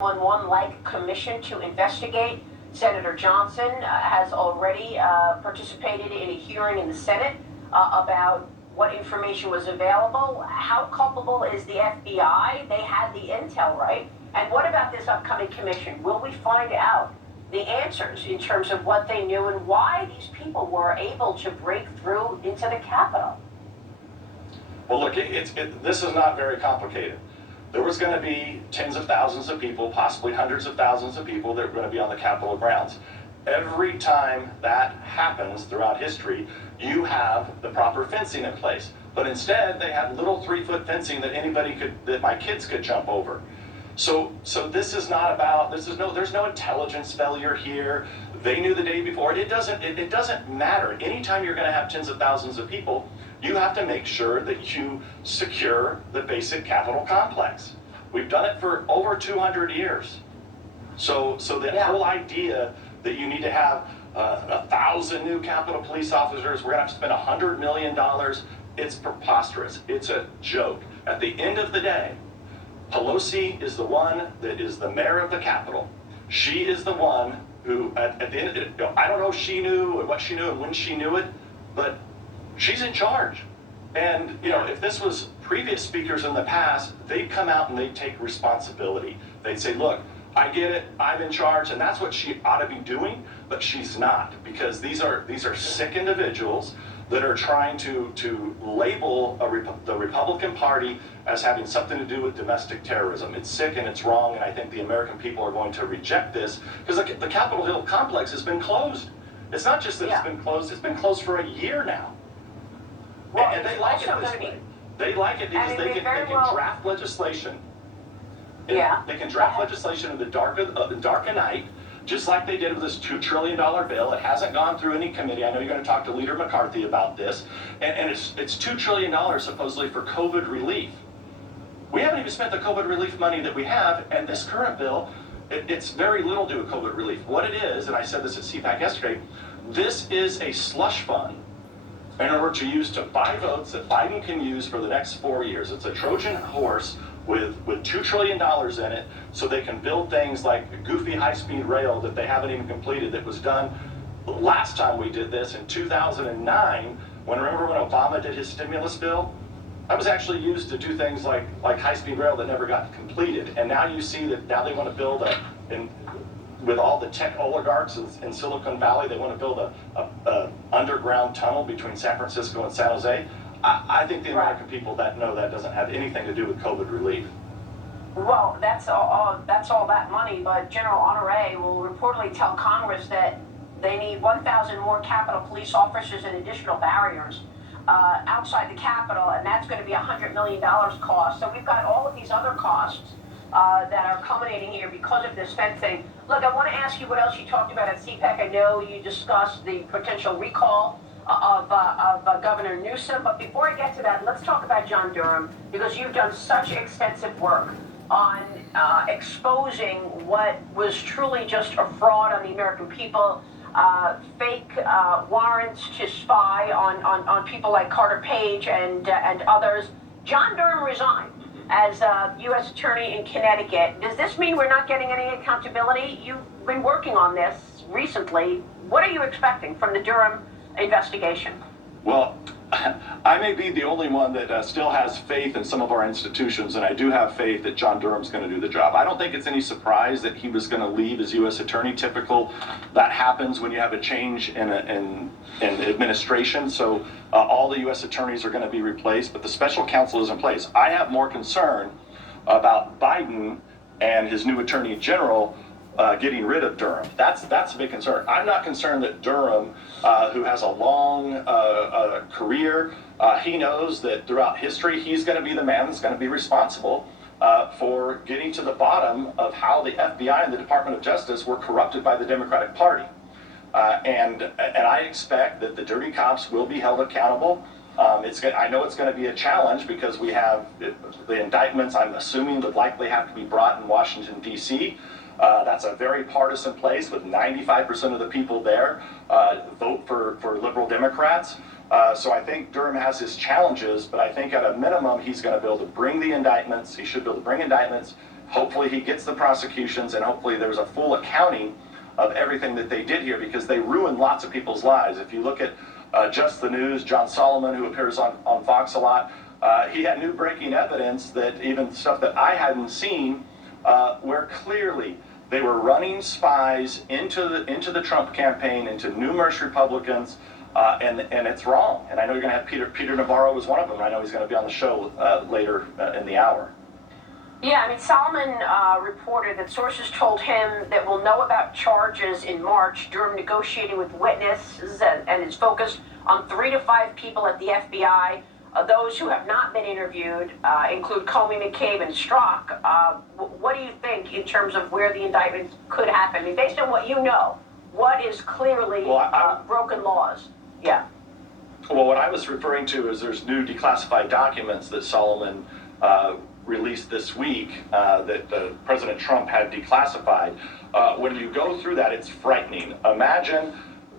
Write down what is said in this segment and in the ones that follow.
911-like commission to investigate. Senator Johnson has already participated in a hearing in the Senate about what information was available. How culpable is the FBI? They had the intel, right? And what about this upcoming commission? Will we find out the answers in terms of what they knew and why these people were able to break through into the Capitol? Well, look, this is not very complicated. There was going to be tens of thousands of people, possibly hundreds of thousands of people that were going to be on the Capitol grounds. Every time that happens throughout history, you have the proper fencing in place. But instead, they had little 3-foot fencing that my kids could jump over. So this is not about, there's no intelligence failure here. They knew the day before. It doesn't matter. Anytime you're going to have tens of thousands of people, you have to make sure that you secure the basic Capitol complex. We've done it for over 200 years. So the whole idea that you need to have 1,000 new Capitol police officers, we're going to have to spend $100 million, it's preposterous. It's a joke. At the end of the day, Pelosi is the one that is the mayor of the Capitol. She is the one who, at the end of it, I don't know if she knew and what she knew and when she knew it, but she's in charge. And, if this was previous speakers in the past, they'd come out and they'd take responsibility. They'd say, look, I get it, I'm in charge, and that's what she ought to be doing, but she's not, because these are sick individuals that are trying to label the Republican Party as having something to do with domestic terrorism. It's sick and it's wrong, and I think the American people are going to reject this, because the Capitol Hill complex has been closed. It's not just that it's been closed for a year now. Well, and they like it this way. They like it because they can draft legislation. They can draft legislation in the dark of night, just like they did with this $2 trillion bill. It hasn't gone through any committee. I know you're going to talk to Leader McCarthy about this. And it's $2 trillion supposedly for COVID relief. We haven't even spent the COVID relief money that we have, and this current bill, it's very little to do with COVID relief. What it is, and I said this at CPAC yesterday, this is a slush fund in order to use to buy votes that Biden can use for the next 4 years. It's a Trojan horse with $2 trillion in it, so they can build things like a goofy high-speed rail that they haven't even completed, that was done last time we did this in 2009, remember when Obama did his stimulus bill? That was actually used to do things like high-speed rail that never got completed. And now you see that now they want to build with all the tech oligarchs in Silicon Valley, they want to build a underground tunnel between San Francisco and San Jose. I think the American people know that doesn't have anything to do with COVID relief. Well, that's all that money, but General Honore will reportedly tell Congress that they need 1,000 more Capitol police officers and additional barriers outside the Capitol, and that's going to be $100 million cost. So we've got all of these other costs that are culminating here because of this fencing. Look, I want to ask you what else you talked about at CPAC. I know you discussed the potential recall of Governor Newsom, but before I get to that, let's talk about John Durham, because you've done such extensive work on exposing what was truly just a fraud on the American people, fake warrants to spy on people like Carter Page and others. John Durham resigned as U.S. Attorney in Connecticut. Does this mean we're not getting any accountability? You've been working on this recently. What are you expecting from the Durham investigation? Well, I may be the only one that still has faith in some of our institutions, and I do have faith that John Durham's going to do the job. I don't think it's any surprise that he was going to leave as U.S. Attorney. Typical, that happens when you have a change in administration. So all the U.S. attorneys are going to be replaced, but the special counsel is in place. I have more concern about Biden and his new Attorney General getting rid of Durham. That's a big concern. I'm not concerned that Durham, who has a long career, he knows that throughout history he's going to be the man that's going to be responsible for getting to the bottom of how the FBI and the Department of Justice were corrupted by the Democratic Party. And I expect that the dirty cops will be held accountable. I know it's going to be a challenge because we have the indictments, I'm assuming, would likely have to be brought in Washington, D.C. That's a very partisan place with 95% of the people there vote for liberal Democrats. So I think Durham has his challenges, but I think at a minimum he's going to be able to bring the indictments. He should be able to bring indictments Hopefully he gets the prosecutions, and hopefully there's a full accounting of everything that they did here, because they ruined lots of people's lives. If you look at Just the News, John Solomon, who appears on Fox a lot, he had new breaking evidence, that even stuff that I hadn't seen, where clearly they were running spies into the Trump campaign, into numerous Republicans, and it's wrong. And I know you're going to have Peter Navarro was one of them. I know he's going to be on the show later in the hour. Yeah, I mean, Solomon reported that sources told him that we'll know about charges in March during negotiating with witnesses, and is focused on 3 to 5 people at the FBI. Those who have not been interviewed include Comey, McCabe, and Strzok. What do you think in terms of where the indictment could happen? I mean, based on what you know, what is clearly broken laws? Yeah. Well, what I was referring to is there's new declassified documents that Solomon released this week that President Trump had declassified. When you go through that, it's frightening. Imagine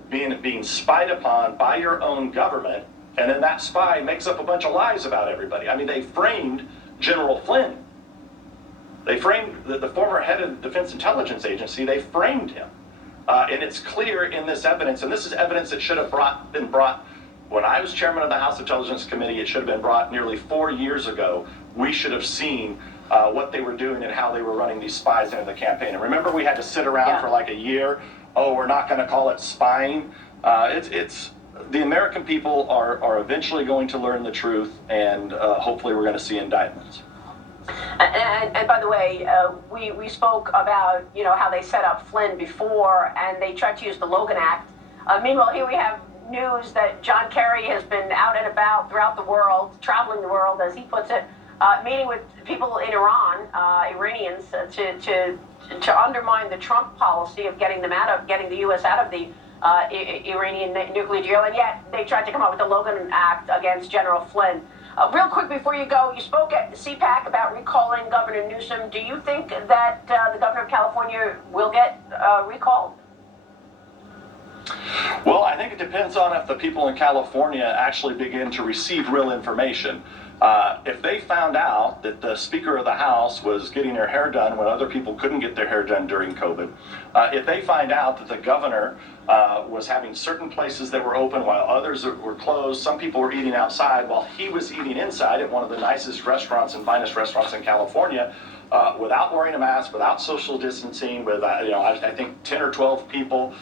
being spied upon by your own government, and then that spy makes up a bunch of lies about everybody. I mean, they framed General Flynn. They framed the former head of the Defense Intelligence Agency. They framed him. And it's clear in this evidence, and this is evidence that should have been brought when I was chairman of the House Intelligence Committee. It should have been brought nearly 4 years ago. We should have seen what they were doing and how they were running these spies into the campaign. And remember, we had to sit around for like a year. Oh, we're not going to call it spying. It's the American people are eventually going to learn the truth, and hopefully we're going to see indictments. And by the way, we spoke about how they set up Flynn before, and they tried to use the Logan Act. Meanwhile, here we have news that John Kerry has been out and about throughout the world, traveling the world, as he puts it, meeting with people in Iran, Iranians, to undermine the Trump policy of getting the U.S. out of the Iranian nuclear deal, and yet they tried to come up with the Logan Act against General Flynn. Real quick before you go, you spoke at CPAC about recalling Governor Newsom. Do you think that the governor of California will get recalled? Well, I think it depends on if the people in California actually begin to receive real information. If they found out that the Speaker of the House was getting their hair done when other people couldn't get their hair done during COVID, if they find out that the governor was having certain places that were open while others were closed, some people were eating outside while he was eating inside at one of the nicest restaurants and finest restaurants in California, without wearing a mask, without social distancing, with I think 10 or 12 people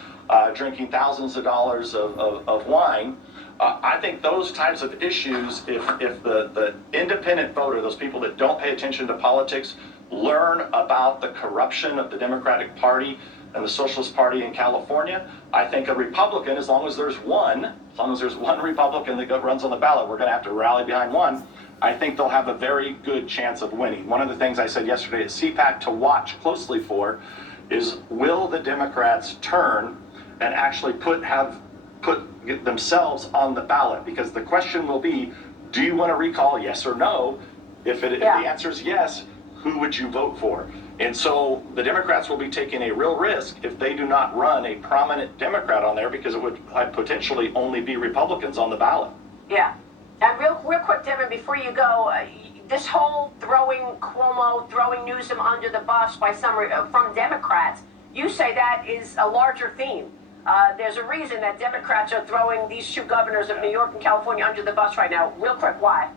drinking thousands of dollars of wine. I think those types of issues, if the independent voter, those people that don't pay attention to politics, learn about the corruption of the Democratic Party and the Socialist Party in California, I think a Republican, as long as there's one Republican that runs on the ballot, we're going to have to rally behind one. I think they'll have a very good chance of winning. One of the things I said yesterday at CPAC to watch closely for is, will the Democrats turn and actually put themselves on the ballot? Because the question will be, do you want to recall, yes or no? If the answer is yes, who would you vote for? And so the Democrats will be taking a real risk if they do not run a prominent Democrat on there, because it would potentially only be Republicans on the ballot. Yeah. And real quick, Devin, before you go, this whole throwing Newsom under the bus by some from Democrats, you say that is a larger theme. There's a reason that Democrats are throwing these two governors of New York and California under the bus right now. Real quick, why?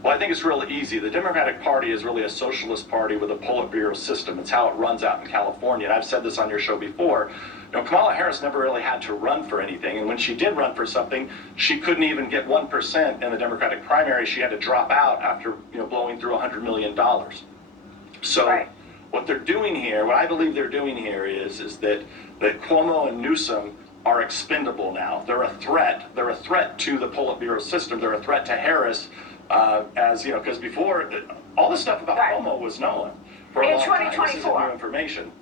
Well, I think it's real easy. The Democratic Party is really a socialist party with a Politburo system. It's how it runs out in California. And I've said this on your show before. Kamala Harris never really had to run for anything. And when she did run for something, she couldn't even get 1% in the Democratic primary. She had to drop out after blowing through $100 million. So what they're doing here, what I believe they're doing here is that Cuomo and Newsom are expendable now. They're a threat. They're a threat to the Politburo system. They're a threat to Harris. Because before, all the stuff about Cuomo was known for a long time. This is new information.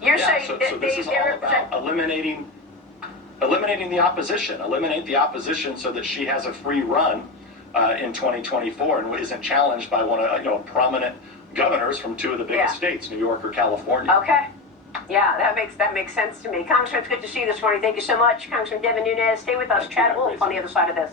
You're saying so this is all about eliminating the opposition. Eliminate the opposition so that she has a free run in 2024 and isn't challenged by one of prominent governors from two of the biggest states, New York or California. Okay. Yeah, that makes sense to me. Congressman, it's good to see you this morning. Thank you so much. Congressman Devin Nunes, stay with us. Chad Wolf on the other side of this.